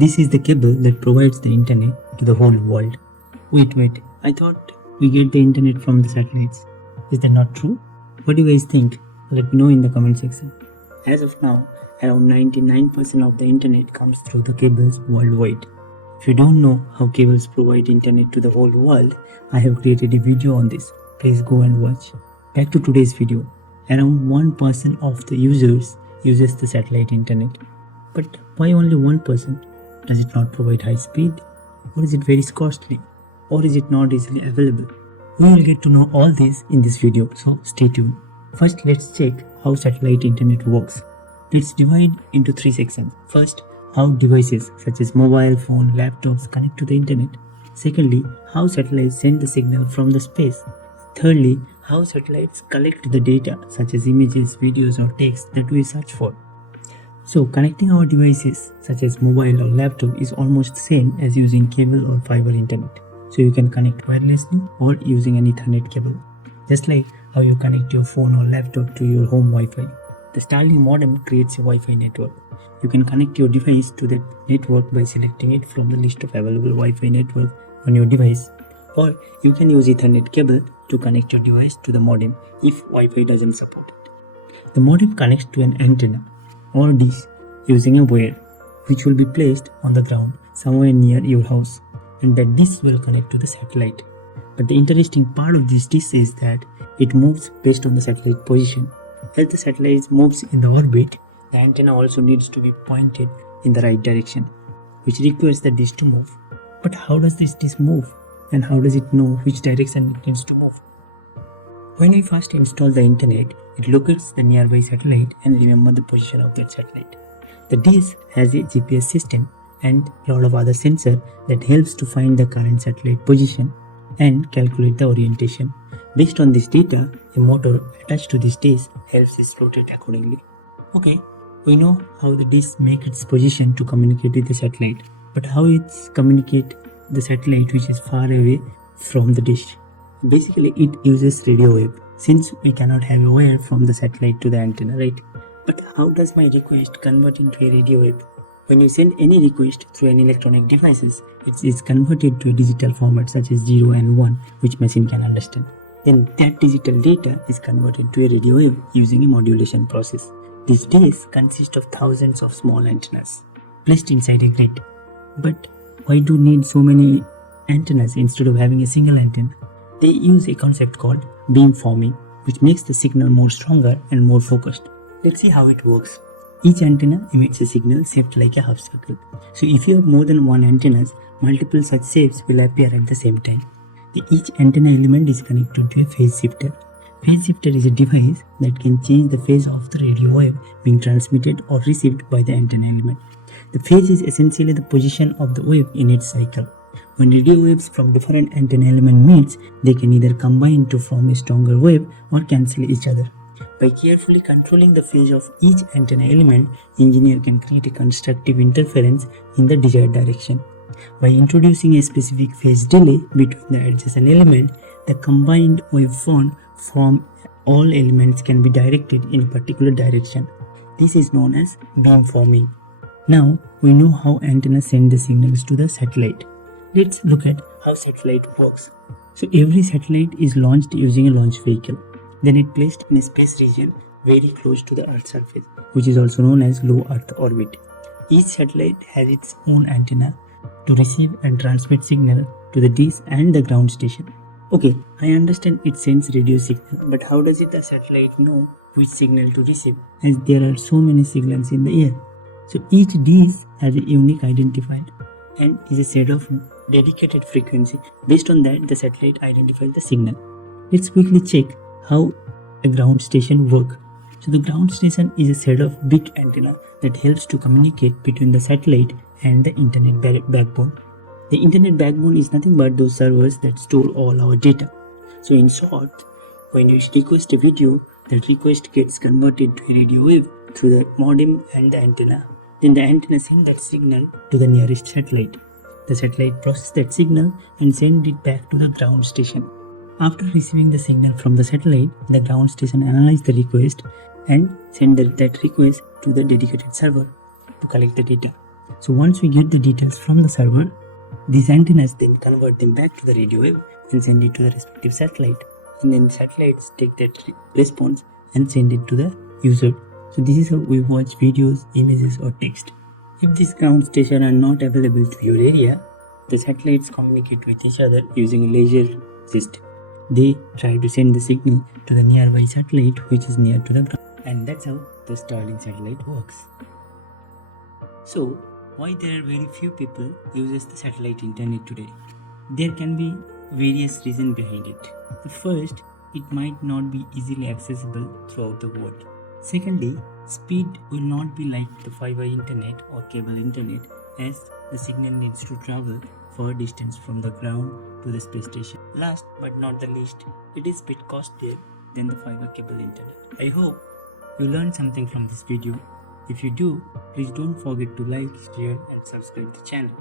This is the cable that provides the internet to the whole world. Wait, I thought we get the internet from the satellites. Is that not true? What do you guys think? Let me know in the comment section. As of now, around 99% of the internet comes through the cables worldwide. If you don't know how cables provide internet to the whole world, I have created a video on this. Please go and watch. Back to today's video. Around 1% of the users uses the satellite internet. But why only 1%? Does it not provide high speed? Or is it very costly? Or is it not easily available? We will get to know all this in this video, so stay tuned. First, let's check how satellite internet works. Let's divide into 3 sections. First, how devices such as mobile phone, laptops connect to the internet. Secondly, how satellites send the signal from the space. Thirdly, how satellites collect the data such as images, videos or text that we search for. So connecting our devices such as mobile or laptop is almost the same as using cable or fiber internet. So you can connect wirelessly or using an Ethernet cable. Just like how you connect your phone or laptop to your home Wi-Fi. The Starlink modem creates a Wi-Fi network. You can connect your device to that network by selecting it from the list of available Wi-Fi networks on your device. Or you can use Ethernet cable to connect your device to the modem if Wi-Fi doesn't support it. The modem connects to an antenna or dish using a wire which will be placed on the ground somewhere near your house, and that dish will connect to the satellite. But the interesting part of this dish is that it moves based on the satellite position. As the satellite moves in the orbit, the antenna also needs to be pointed in the right direction, which requires the dish to move. But how does this dish move? And how does it know which direction it needs to move? When we first install the internet, it locates the nearby satellite and remembers the position of that satellite. The dish has a GPS system and a lot of other sensors that helps to find the current satellite position and calculate the orientation. Based on this data, a motor attached to this dish helps it rotate accordingly. Okay, we know how the dish makes its position to communicate with the satellite, but how it communicates the satellite which is far away from the dish? Basically, it uses radio wave, since we cannot have a wire from the satellite to the antenna, right? But how does my request convert into a radio wave? When you send any request through an electronic devices, it is converted to a digital format such as 0 and 1, which machine can understand. Then that digital data is converted to a radio wave using a modulation process. This dish consists of thousands of small antennas placed inside a grid. But why do you need so many antennas instead of having a single antenna? They use a concept called beamforming, which makes the signal more stronger and more focused. Let's see how it works. Each antenna emits a signal shaped like a half circle. So if you have more than one antennas, multiple such shapes will appear at the same time. Each antenna element is connected to a phase shifter. Phase shifter is a device that can change the phase of the radio wave being transmitted or received by the antenna element. The phase is essentially the position of the wave in its cycle. When radio waves from different antenna element meets, they can either combine to form a stronger wave or cancel each other. By carefully controlling the phase of each antenna element, engineer can create a constructive interference in the desired direction. By introducing a specific phase delay between the adjacent element, the combined waveform from all elements can be directed in a particular direction. This is known as beamforming. Now we know how antennas send the signals to the satellite. Let's look at how satellite works. So every satellite is launched using a launch vehicle. Then it placed in a space region very close to the Earth's surface, which is also known as low Earth orbit. Each satellite has its own antenna to receive and transmit signal to the dish and the ground station. Okay, I understand it sends radio signal, but how does the satellite know which signal to receive, as there are so many signals in the air? So each dish has a unique identifier and is a set of dedicated frequency. Based on that, the satellite identifies the signal. Let's quickly check how a ground station works. So the ground station is a set of big antenna that helps to communicate between the satellite and the internet backbone. The internet backbone is nothing but those servers that store all our data. So in short, when you request a video, that request gets converted to a radio wave through the modem and the antenna. Then the antenna sends that signal to the nearest satellite. The satellite processes that signal and sends it back to the ground station. After receiving the signal from the satellite, the ground station analyzes the request and sends that request to the dedicated server to collect the data. So once we get the details from the server, these antennas then convert them back to the radio wave and send it to the respective satellite. And then satellites take that response and send it to the user. So this is how we watch videos, images or text. If these ground stations are not available to your area, the satellites communicate with each other using a laser system. They try to send the signal to the nearby satellite which is near to the ground. And that's how the Starlink satellite works. So, why there are very few people uses the satellite internet today? There can be various reasons behind it. The first, it might not be easily accessible throughout the world. Secondly, speed will not be like the fiber internet or cable internet, as the signal needs to travel far distance from the ground to the space station. Last but not the least, it is a bit costlier than the fiber cable internet. I hope you learned something from this video. If you do, please don't forget to like, share and subscribe the channel.